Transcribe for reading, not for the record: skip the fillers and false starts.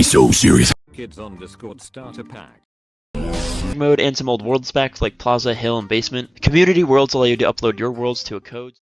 ain't so serious. Kids on Discord starter pack. Mode and some old worlds back like Plaza, Hill, and Basement. Community worlds allow you to upload your worlds to a code.